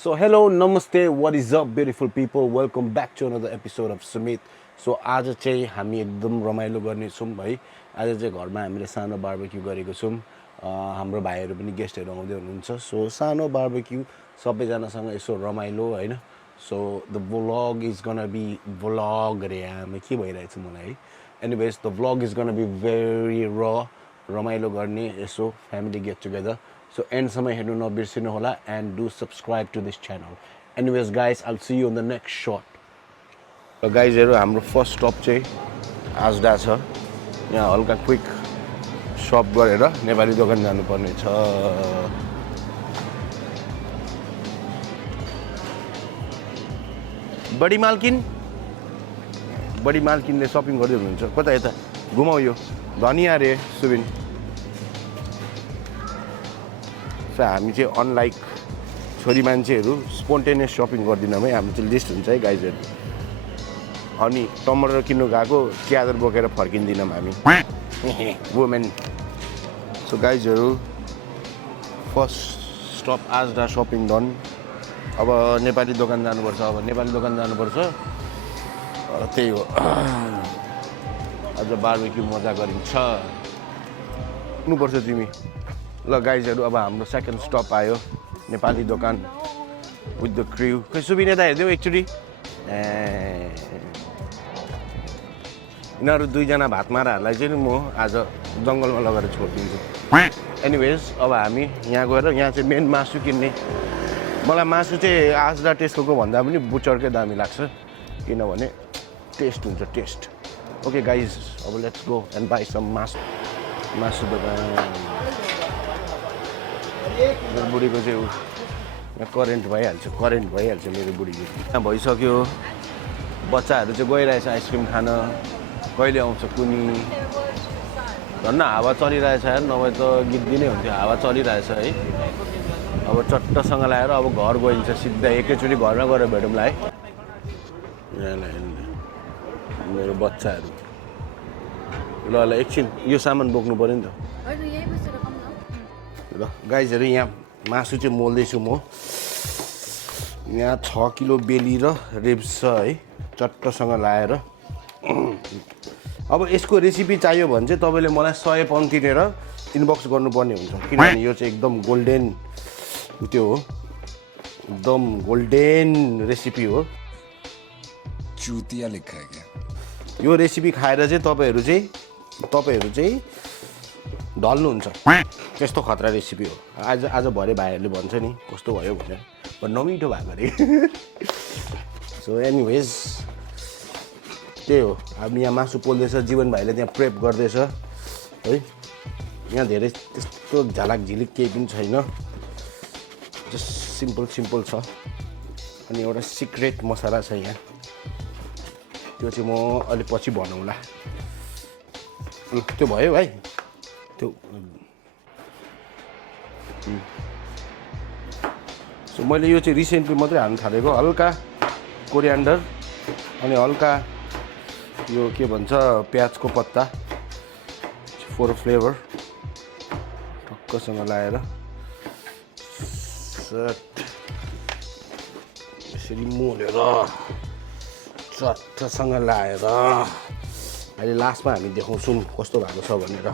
So hello, namaste, what is up beautiful people? Welcome back to another episode of Sumit. So आज चाहिँ हामी एकदम रमाइलो गर्नेछौँ है। आज चाहिँ घरमा हामीले सानो बार्बेक्यू गरेको छौँ। हाम्रो भाइहरू पनि गेस्टहरू आउँदै हुनुहुन्छ। सो सानो बार्बेक्यू सबैजनासँग यसो रमाइलो हैन। So the vlog is gonna be vlog रे आमा के भइरहेछ मलाई है। Anyways the vlog is gonna be very रमाइलो गर्ने यसो फ्यामिली गेट टुगेदर. So एन्डसम्म हेर्नु नबिर्सिनु होला and do subscribe to this channel. Anyways guys, I'll see you on the next shot. So guys, हाम्रो फर्स्ट स्टप चाहिँ आजडा छ. यहाँ हल्का क्विक शप गरेर नेपाली दोकान जानुपर्ने छ. बडी मालकिनले सपिङ गर्दै हुनुहुन्छ. कता यता घुमाउ यो धनिया रे सुबिन. हामी चाहिँ अनलाइक छोरी मान्छेहरू स्पोन्टेनियस सपिङ गर्दिनौँ है. हाम्रो चाहिँ लिस्ट हुन्छ है गाइजहरू. अनि टमाटर किन्नु गएको क्यादर बोकेर फर्किँदैनौँ हामी वुमेन. सो गाइजहरू फर्स्ट स्टप आजडा सपिङ डन. अब नेपाली दोकान जानुपर्छ. त्यही हो. आज बार्बेक्यू मजा गरिन्छ. हुनुपर्छ तिमी. ल गाइजहरू अब हाम्रो सेकेन्ड स्टप आयो नेपाली दोकान विथ द क्र्यु. खै सुबिन यता हेरिदेऊ एकचोटि. यिनीहरू दुईजना भातमाराहरूलाई चाहिँ म आज जङ्गलमा लगेर छोडिदिन्छु. एनिवेज अब हामी यहाँ गएर यहाँ चाहिँ मेन मासु किन्ने. मलाई मासु चाहिँ आजडा टेस्टको भन्दा पनि बुचरकै दामी लाग्छ. किनभने टेस्ट हुन्छ टेस्ट. ओके गाइज अब let's go and buy some मासु दोकान. मेरो बुढीको चाहिँ यहाँ करेन्ट भइहाल्छ मेरो बुढीको. यहाँ भइसक्यो. बच्चाहरू चाहिँ गइरहेछ आइसक्रिम खान. कहिले आउँछ कुनी. धन्न हावा चलिरहेछ यार. नभए त गिद्दी नै हुन्थ्यो. हावा चलिरहेछ है. अब चट्टसँग लगाएर अब घर गइन्छ सिधा. एकैचोटि घरमा गएर भेटौँला है. मेरो बच्चाहरू. ल एकछिन यो सामान बोक्नु पऱ्यो नि त. ल गाइजहरू यहाँ मासु चाहिँ मोल्दैछु म. यहाँ 6 किलो बेली र रिब्स छ है चट्टसँग लाएर. अब यसको रेसिपी चाहियो भने चाहिँ तपाईँले मलाई 100 पाउन्ड तिरेर इनबक्स गर्नुपर्ने हुन्छ. किनभने यो चाहिँ एकदम गोल्डेन त्यो हो. एकदम गोल्डेन रेसिपी हो. चुतिया लेखा है क्या. यो रेसिपी खाएर चाहिँ तपाईँहरू चाहिँ ढल्नुहुन्छ. त्यस्तो खतरा रेसिपी हो. आज भरे भाइहरूले भन्छ नि कस्तो भयो भनेर. नमिठो भएको अरे. सो एनिवेज त्यही हो. अब यहाँ मासु पोल्दैछ. जीवन भाइले त्यहाँ प्रेप गर्दैछ है. यहाँ धेरै त्यस्तो झलाक झिलिक केही पनि छैन. जस्ट सिम्पल छ. अनि एउटा सिक्रेट मसला छ यहाँ. त्यो चाहिँ म अलि पछि भनौँला. त्यो भयो भाइ. त्यो सो मैले यो चाहिँ रिसेन्टली मात्रै हाल्नु थालेको. हल्का कोरियान्डर अनि हल्का यो के भन्छ प्याजको पत्ता फर फ्लेभर टक्कसँग लाएर यसरी मोलेर चट्टसँग लाएर अहिले लास्टमा हामी देखाउँछौँ कस्तो भएको छ भनेर.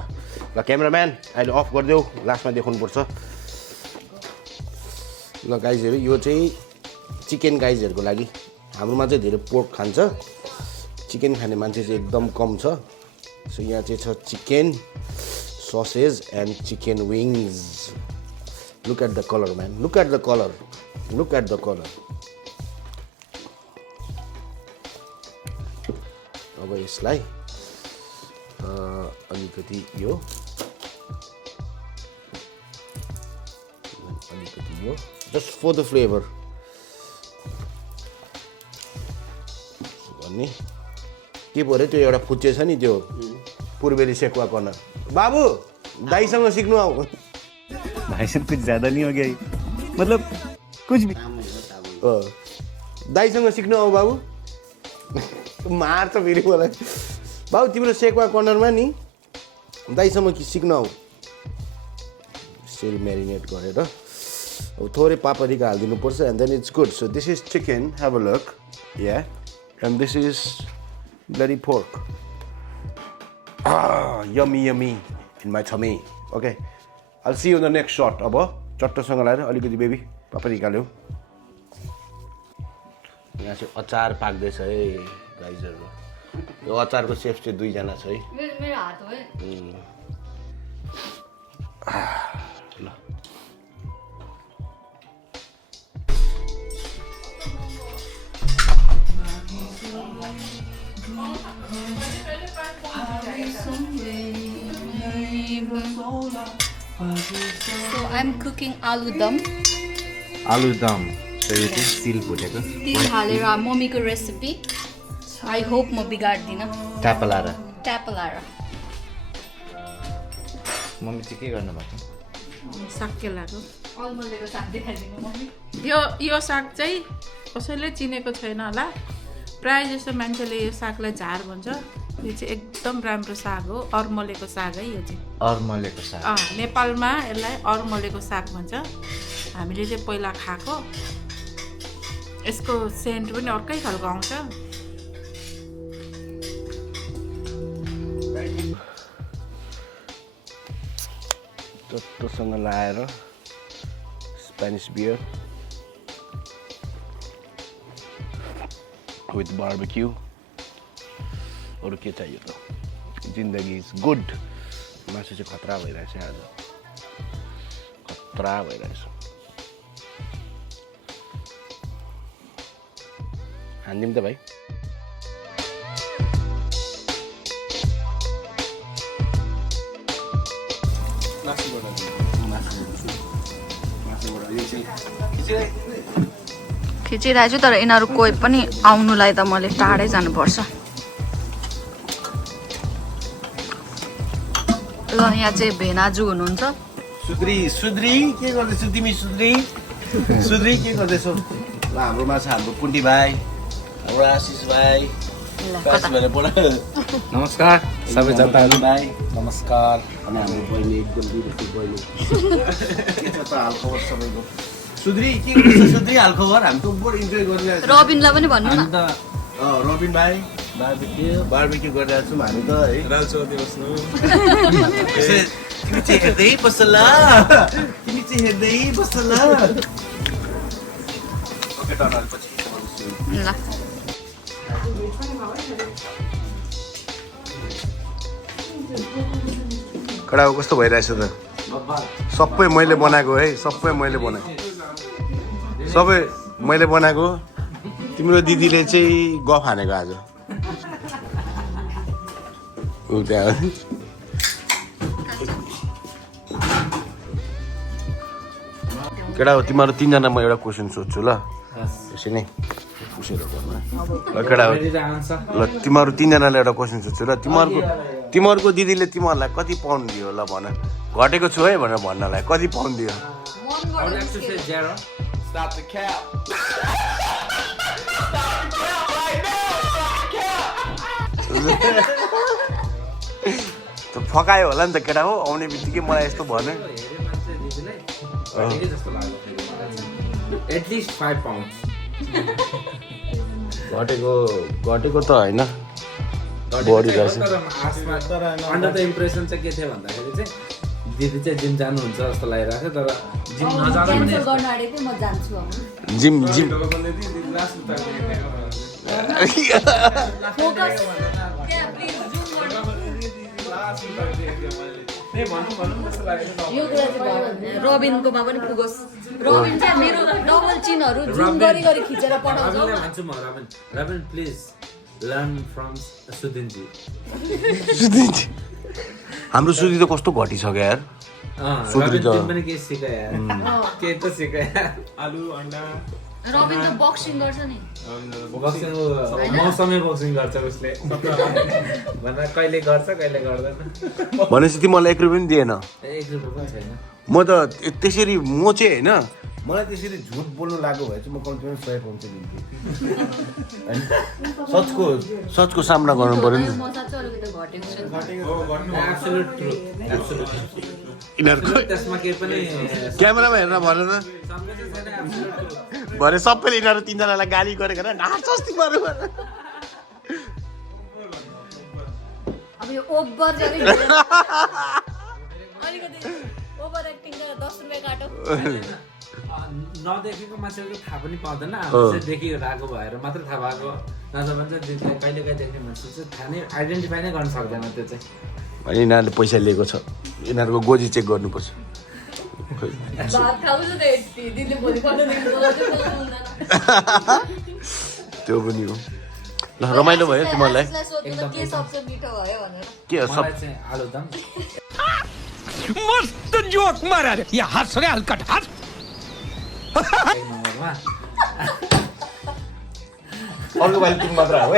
ल क्यामेराम्यान अहिले अफ गरिदेऊ. लास्टमा देखाउनुपर्छ. ल गाइजहरू यो चाहिँ चिकन गाइजहरूको लागि. हाम्रोमा चाहिँ धेरै पोर्क खान्छ. चिकन खाने मान्छे चाहिँ एकदम कम छ. सो यहाँ चाहिँ छ chicken sausage and chicken wings. Look at the colour man. Look at the colour. अब यसलाई अलिकति यो जस्ट फर द फ्लेभर भन्ने. के पो अरे त्यो एउटा फुच्चे छ नि त्यो पूर्वेली सेकुवा कर्नर. बाबु दाईसँग सिक्नु आऊ. भाई साहब कुछ ज़्यादा नहीं हो गया ये? मतलब कुछ भी. दाईसँग सिक्नु आऊ बाबु. मार्छ फेरि मलाई. बाबु तिम्रो सेकुवा कर्नरमा नि दाईसँग सिक्नु आऊ. यसरी म्यारिनेट गरेर अब थोरै पापरिका हालिदिनुपर्छ and then it's good. So this is chicken, have a look. Yeah and this is bloody pork. Yummy yummy in my tummy. Okay, I'll see you in the next shot. अब चट्टसँग लाएर अलिकति baby paprika ल्याऊ. यहाँ चाहिँ अचार पाक्दैछ है गाइजहरू. यो अचारको सेफ चाहिँ 2 जना छ है. मेरो हात हो है. ल So I'm cooking aloo dum. आलु दम यो चाहिँ सिल भुटेको तिल हालेर मम्मीको रेसिपी. आई होप म बिगार्दिनँ. ट्यापलाएर ट्यापलाएर मम्मी चाहिँ के गर्नुभएको साकेलाको अलमलेको साग देखाइदिनु मम्मी. यो साग चाहिँ कसैले चिनेको छैन होला. प्रायः जस्तो मान्छेले यो सागलाई झार भन्छ. यो चाहिँ एकदम राम्रो साग हो. अर्मलेको साग है यो चाहिँ. अर्मलेको साग नेपालमा यसलाई अर्मलेको साग भन्छ. हामीले चाहिँ पहिला खाएको. यसको सेन्ट पनि अर्कै खालको आउँछ. चट्टोसँग लाएर स्पेनिस बियर विथ बार्बेक्यू. अरू के चाहियो त. जिन्दगी इज गुड. मासु चाहिँ खतरा भइरहेछ आज. खतरा भइरहेछ. हान्दिउँ त भाइ. खिचिरहेको छु तर यिनीहरू कोही पनि आउनुलाई त मैले टाढै जानुपर्छ. ल यहाँ चाहिँ भेनाजु हुनुहुन्छ. सुद्री सुद्री के गर्दैछौ तिमी? सुद्री सुद्री के गर्दैछौ? ल हाम्रोमा छ हाम्रो पुन्टी भाइ, हाम्रो आशिष भाइ. नमस्कार सबै जनताहरू. भाइ नमस्कार. अनि हाम्रो बहिनी एकदम ब्युटिफुल बहिनी. के छ त हालखबर सबैको? सुद्री के गर्दैछ? सुद्री हालखबर? हामी त बढी इन्जोय गरिरहेको छौँ. रबिनलाई पनि भन्नु न. रबिन भाइ बार्बेक्यू गरिरहेको छौँ हामी त है. तिमी चाहिँ हेर्दै बस्छ ल. तिमी चाहिँ हेर्दै बस्छ ल. ओके टर्नल पछि ल कडा कस्तो भइरहेछ त. सबै मैले बनाएको है. सबै मैले बनाएको. सबै मैले बनाएको. तिम्रो दिदीले चाहिँ गफ हानेको आज. ऊ त्यहाँ केटा हो तिमीहरू 3 जना. म एउटा क्वेसन सोध्छु ल. यसै नै पुसेर गर्नु. ल केटा हो. ल तिमीहरू 3 जनाले एउटा क्वेसन सोध्छु ल. तिमीहरूको दिदीले तिमीहरूलाई कति पाउन्ड दियो ल भन. घटेको छु है भनेर भन्नलाई कति पाउन्ड दियो? फकायो होला नि त केटा हो. आउने बित्तिकै मलाई यस्तो भन्यो. एटलिस्ट 5 पाउन्ड घटेको त होइन. बढी रहेछ. अन्डर द इम्प्रेसन चाहिँ के थियो भन्दाखेरि चाहिँ दिदी चाहिँ जिम जानुहुन्छ जस्तो लागिरहेको थियो. तर जिम नजाँदा पनि गर्न आँटेको म जान्छु अब. जिम यो कुरा चाहिँ रबिनकोमा पनि पुगोस्. रबिन चाहिँ मेरो डबल चिनहरू जुम गरी गरी खिचेर पठाउँछ. भन्छु म रबिन प्लिज लर्न फ्रम सुदिनजी. हाम्रो सुधी त कस्तो घटिसक्यो यार. रबिन तिमी पनि केही सिकायो केही त सिकायो. आलु अन्डा. रबिन त बक्सिङ गर्छ नि. बक्सिङ मौसमै बक्सिङ गर्छ उसले. भन्दा कहिले गर्छ कहिले गर्दैन. भनेपछि तिमीलाई 1 रुपियाँ पनि दिएन. 1 रुपियाँ पनि छैन. म त त्यसरी म चाहिँ होइन मलाई त्यसरी झुट बोल्नु लाग्यो भए चाहिँ म कम्तीमा 100 पाउँछ दिन्थेँ हैन सचको सामना गर्नु पर्यो नि म साँच्चै अलिकति घटेको छु एब्सोल्युट ट्रु एब्सोल्युट यिनीहरूको त्यसमा केही पनि क्यामेरामा हेरेर भन न भरे सबैले यिनीहरू तीनजनालाई गाली गरेको र नाच्छस् तिमीहरू भनेर अब यो ओभर जति अलिकति ओभर एक्टिङ गरेर 10 रुपैयाँ काटो नदेखेको मान्छेको थाहा पनि पाउँदैन आफू चाहिँ देखिरहेको भएर मात्र थाहा भएको नत्र भने चाहिँ कहिले कहिले देख्ने मान्छे चाहिँ थाहा नै आइडेन्टिफाई नै गर्न सक्दैन त्यो चाहिँ अनि यिनीहरूले पैसा लिएको छ यिनीहरूको गोजी चेक गर्नुपर्छ भात खाउँछ त दिदीले भोलि पठाइदिनु त्यो पनि हो ल रमाइलो भयो तिमीहरूलाई के सबसे मिठो भयो भनेर के हो सब मलाई चाहिँ आलुदम मस्त जोक मारा रे या हंस रे हलकट हंस एक नम्बरमा अर्को पालि तिमी मात्र हो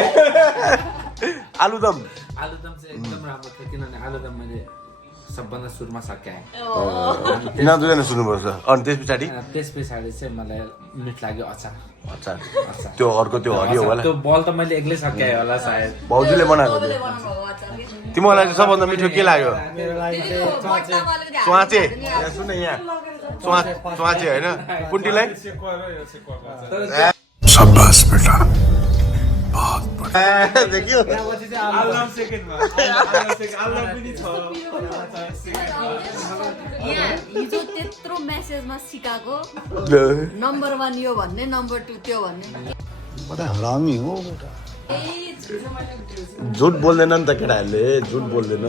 आलुदम आलुदम चाहिँ एकदम राम्रो थियो किनभने आलुदम मैले सबभन्दा सुरुमा सकाएँ यिनीहरू दुईजना सुन्नुपर्छ अनि त्यस पछाडि त्यस पछाडि चाहिँ मलाई मिठ लाग्यो अचार अच्छा त्यो अर्को त्यो हरियो होला त्यो बल त मैले एक्लै सकाएँ होला सायद भाउजूले बनाएको थियो तिमीहरूलाई चाहिँ सबभन्दा मिठो के लाग्यो च्वाचे यहाँ सुन यहाँ च्वाचे होइन कुन्टीलाई शाबाश बेटा देखियो यहाँ हिजो त्यत्रो मेसेजमा सिकाएको नम्बर 1 यो भन्ने नम्बर 2 त्यो भन्ने झुट बोल्दैन नि त केटाहरूले झुट बोल्दैन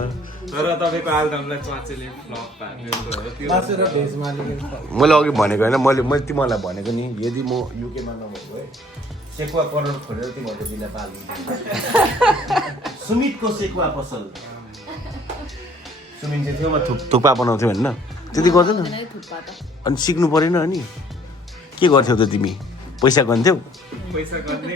तर तपाईँको आलुदमलाई च्वाचेले फ्लप पार्यो मैले अघि भनेको होइन मैले तिमीहरूलाई भनेको नि यदि म युकेमा नभएको है सेकुवा करोड खोलेर तिमीहरूको दिनलाई पालिदिन्छु सुमितको सेकुवा पसल सुमित चाहिँ थियो थुक्पा बनाउँथ्यो होइन त्यति गर्दैन अनि सिक्नु परेन अनि के गर्थ्यौ त तिमी पैसा गन्थ्यौ पैसा गर्ने